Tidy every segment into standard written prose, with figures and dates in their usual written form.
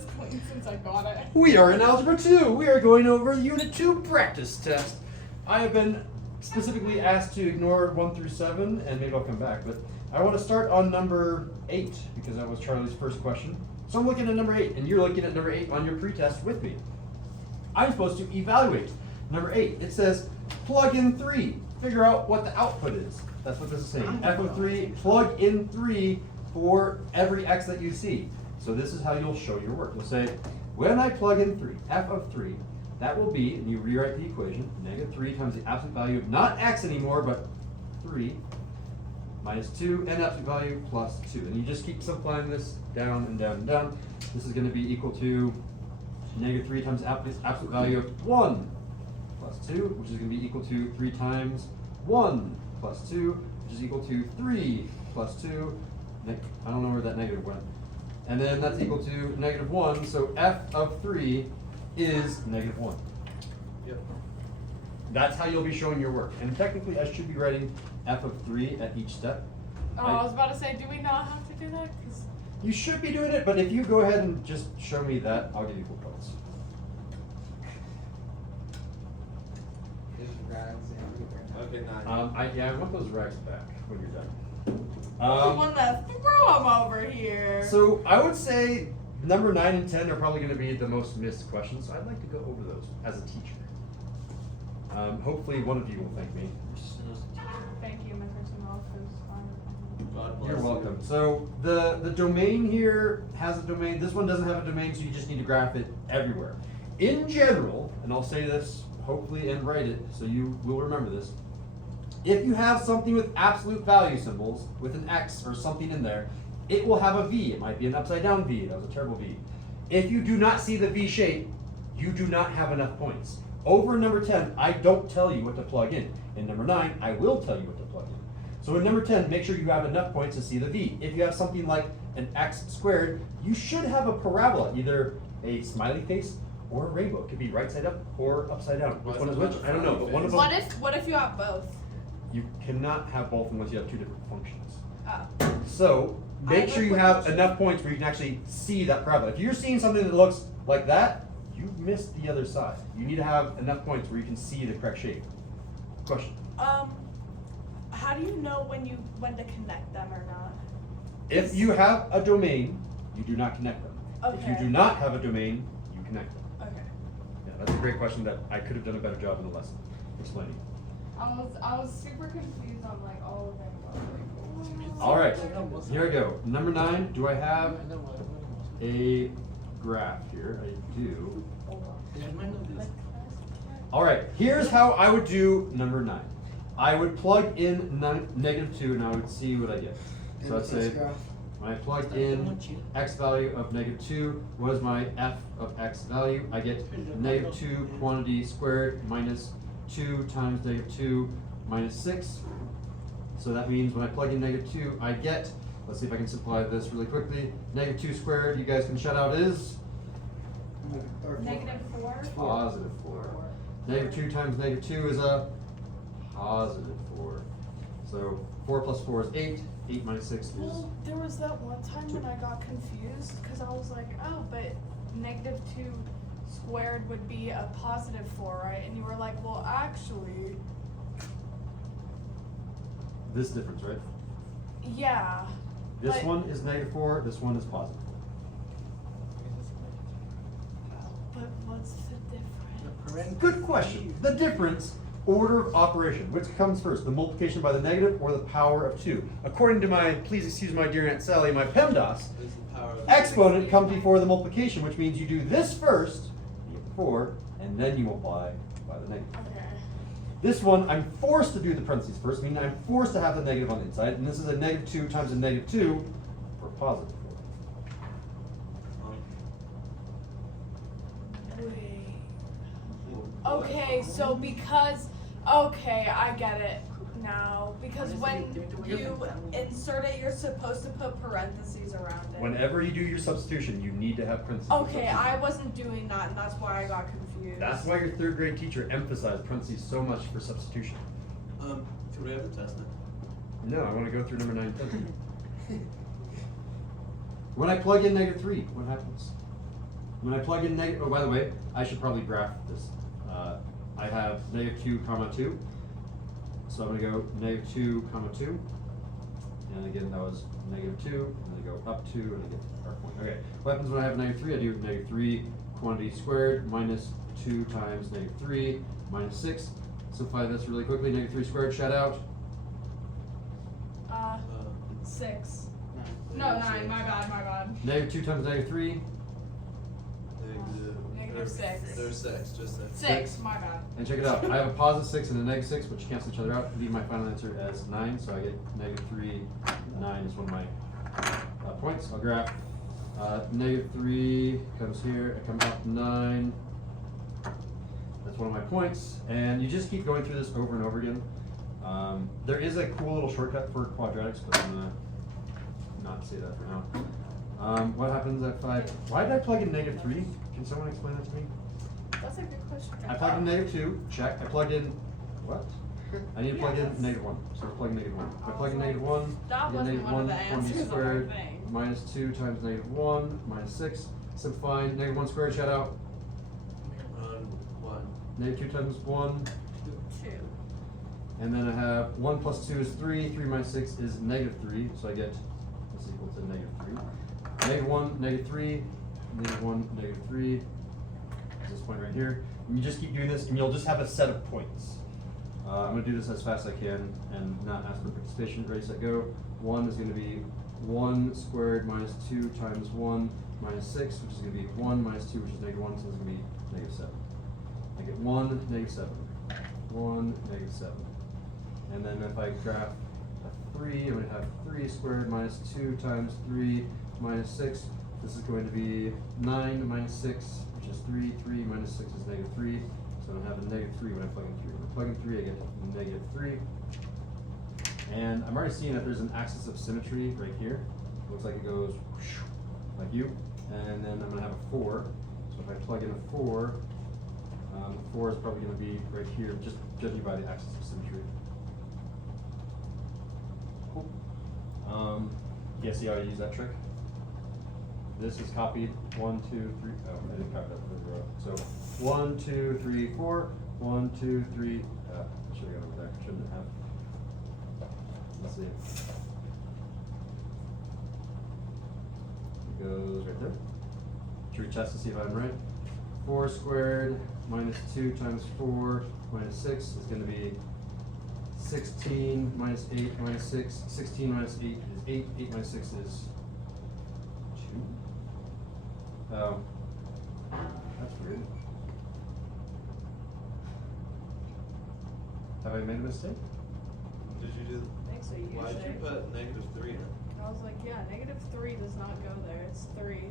this clean since I got it. We are in Algebra 2. We are going over Unit 2 practice test. I have been specifically asked to ignore 1 through 7, and maybe I'll come back, but I want to start on number 8 because that was Charlie's first question. So I'm looking at number 8, and you're looking at number 8 on your pretest with me. I'm supposed to evaluate number 8. It says plug in 3. Figure out what the output is. That's what this is saying. F of 3, plug in 3 for every x that you see. So this is how you'll show your work. You'll say, when I plug in 3, f of 3, that will be, and you rewrite the equation, negative 3 times the absolute value of not x anymore, but 3, minus 2, and absolute value plus 2. And you just keep simplifying this down and down and down. This is going to be equal to negative 3 times the absolute value of 1 plus 2, which is going to be equal to 3 times 1 plus 2, which is equal to 3 plus 2. I don't know where that negative went. And then that's equal to negative 1, so f of 3 is negative 1. Yep. That's how you'll be showing your work. And technically, I should be writing f of 3 at each step. Oh, I was about to say, do we not have to do that? 'Cause You should be doing it, but if you go ahead and just show me that, I'll give you full points. Okay, 9. I want those rags back when you're done. the one that threw him over here. So I would say number 9 and 10 are probably going to be the most missed questions. So I'd like to go over those as a teacher. Hopefully one of you will thank me. Thank you, Mr. Simone, God bless You're you. welcome. So the domain here has a domain. This one doesn't have a domain, so you just need to graph it everywhere. In general, and I'll say this hopefully and write it so you will remember this. If you have something with absolute value symbols, with an X or something in there, it will have a V. It might be an upside down V. That was a terrible V. If you do not see the V shape, you do not have enough points. Over in number 10, I don't tell you what to plug in. In number 9, I will tell you what to plug in. So in number 10, make sure you have enough points to see the V. If you have something like an X squared, you should have a parabola, either a smiley face or a rainbow. It could be right side up or upside down. Which one is which? I don't know, but one of them. What if you have both? You cannot have both unless you have 2 different functions. Oh. So make sure you have enough points where you can actually see that parabola. If you're seeing something that looks like that, you've missed the other side. You need to have enough points where you can see the correct shape. Question. How do you know when to connect them or not? If you have a domain, you do not connect them. If you Okay. do not have a domain, you connect them. Okay. Yeah, that's a great question that I could have done a better job in the lesson explaining. I was super confused on like all of them. All right, here I go. Number 9, do I have a graph here? I do. All right, here's how I would do number 9. I would plug in negative 2 and I would see what I get. So I'd say when I plugged in x value of negative 2 was my f of x value. I get negative 2 quantity squared minus 2 times negative 2 minus 6. So that means when I plug in negative 2, I get, let's see if I can simplify this really quickly. Negative 2 squared, you guys can shut out, is? Negative 4? Positive 4. Negative 2 times negative 2 is a positive 4. So 4 plus 4 is 8. 8 minus 6 is... Well, there was that one time when I got confused because I was like, oh, but negative 2 squared would be a positive 4, right? And you were like, well, actually, This difference, right? yeah. This But- one is negative 4, this one is positive 4. But what's the difference? Good question. The difference, order of operation. Which comes first, the multiplication by the negative or the power of 2? According to my, please excuse my dear Aunt Sally, my PEMDAS, Is the power of exponent comes before the multiplication, which means you do this first, you get the 4, and then you multiply by the negative. Okay. This one, I'm forced to do the parentheses first, meaning I'm forced to have the negative on the inside, and this is a negative 2 times a negative 2 for a positive 4. Wait. Okay, so okay, I get it now. Because when you insert it, you're supposed to put parentheses around it. Whenever you do your substitution, you need to have parentheses. Okay, I wasn't doing that, and that's why I got confused. That's why your 3rd grade teacher emphasized parentheses so much for substitution. Should we have a test now? No, I want to go through number 9 and 10. When I plug in negative 3, what happens? When I plug in negative, oh, by the way, I should probably graph this. I have -2, 2. So I'm gonna go -2, 2. And again, that was -2, and then I go up 2, and I get our point. Okay, what happens when I have -3? I do -3 quantity squared minus 2 times -3 minus 6. Simplify this really quickly. -3 squared, shout out. 6. No, 9. My bad. -2 times -3. -6. There's 6, just 6. 6. My bad. And check it out. I have a +6 and a -6, which cancel each other out. Leave my final answer as 9, so I get -3. 9 is one of my points. I'll graph. -3 comes here. I come up 9. That's one of my points. And you just keep going through this over and over again. There is a cool little shortcut for quadratics, but I'm gonna not say that for now. What happens if why did I plug in -3? Can someone explain that to me? That's a good question. I plugged in -2, check. I plugged in, what? I need to plug in -1, so we're plugging -1. If I plug in -1, That I get wasn't one of the -1 answers squared on my thing. minus 2 times -1 minus 6. Simplifying, -1 squared, shout out. 1. -2 times 1. 2. And then I have 1 plus 2 is 3, 3 minus 6 is -3, so I get this equal to -3. -1, -3, -1, -3, is this point right here. And you just keep doing this, and you'll just have a set of points. I'm going to do this as fast as I can and not ask for participation. Ready, set, go. 1 is going to be 1 squared minus 2 times 1 minus 6, which is going to be 1 minus 2, which is -1, so it's going to be -7. I get 1, -7. 1, -7. And then if I graph a 3, I'm going to have 3 squared minus 2 times 3 minus 6. This is going to be 9 minus 6, which is 3. 3 minus 6 is -3. So I'm going to have a -3 when I plug in 3. When I plug in 3, I get -3. And I'm already seeing that there's an axis of symmetry right here. Looks like it goes like you. And then I'm going to have a 4. So if I plug in a 4, 4 is probably going to be right here, just judging by the axis of symmetry. Cool. You guys see how I use that trick? This is copied 1, 2, 3. Oh, I didn't copy that for the row. So 1, 2, 3, 4. 1, 2, 3. I should have gone over there. Shouldn't have. Let's see. It goes right there. Should we test to see if I'm right? 4 squared minus 2 times 4 minus 6 is going to be 16 minus 8 minus 6. 16 minus 8 is 8. 8 minus 6 is 2. Oh. That's weird. Have I made a mistake? Did you do? I think so. You Why'd you should. put -3 in? I was like, yeah, -3 does not go there. It's 3.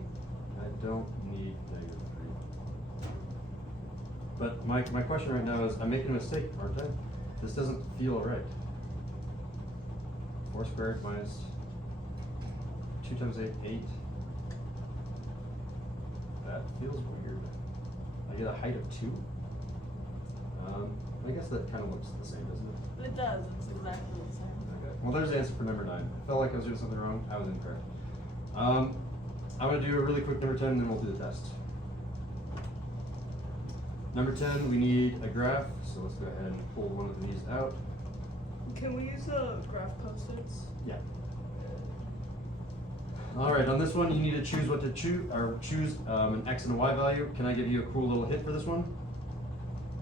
I don't need -3. But my question right now is, I'm making a mistake, aren't I? This doesn't feel right. 4 squared minus 2 times 8, 8. That feels weird. I get a height of 2. I guess that kind of looks the same, doesn't it? It does. It's exactly the same. Okay. Well, there's the answer for number 9. I felt like I was doing something wrong. I was incorrect. I'm going to do a really quick number 10, and then we'll do the test. Number 10, we need a graph, so let's go ahead and pull one of these out. Can we use the graph post-its? Yeah. All right, on this one, you need to choose what to choose, or choose an x and a y value. Can I give you a cool little hint for this one?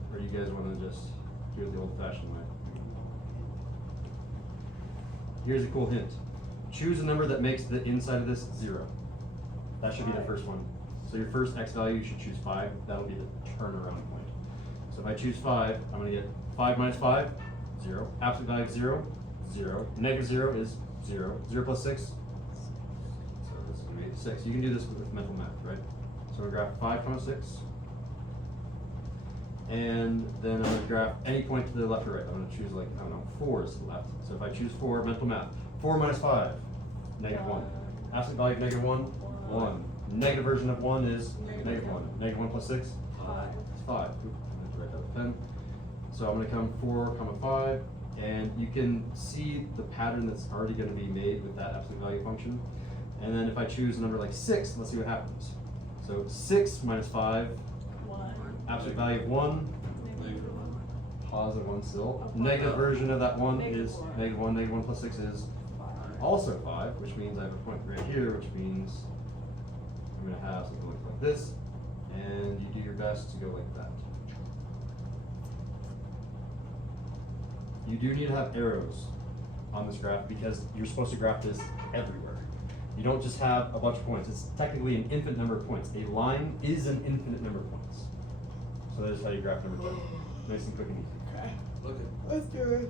Or do you guys want to just do it the old-fashioned way? Here's a cool hint. Choose a number that makes the inside of this 0. That should be the first one. So your first x value, you should choose 5. That'll be the turnaround point. So if I choose 5, I'm going to get 5 minus 5, 0. Absolute value of 0, 0. Negative 0 is 0. 0 plus 6. So this is going to be 6. You can do this with mental math, right? So I'm going to graph 5 comma 6. And then I'm going to graph any point to the left or right. I'm going to choose, like, I don't know, 4 is to the left. So if I choose 4, mental math. 4 minus 5, -1. Absolute value of -1, 1. Negative version of 1 is -1. -1 plus 6? 5. It's 5. Oop, I have to write that with a pen. So I'm going to come 4, comma 5. And you can see the pattern that's already going to be made with that absolute value function. And then if I choose a number like 6, let's see what happens. So 6 minus 5, 1. absolute value of 1, Negative 1. positive 1 still. Okay. Negative version of that 1 Negative is 1. negative 1. Negative 1 plus 6 is also 5, which means I have a point right here, which means I'm going to have something look like this, and you do your best to go like that. You do need to have arrows on this graph because you're supposed to graph this everywhere. You don't just have a bunch of points. It's technically an infinite number of points. A line is an infinite number of points. So that is how you graph number 10. Nice and quick and easy. Okay. Look at Let's do it.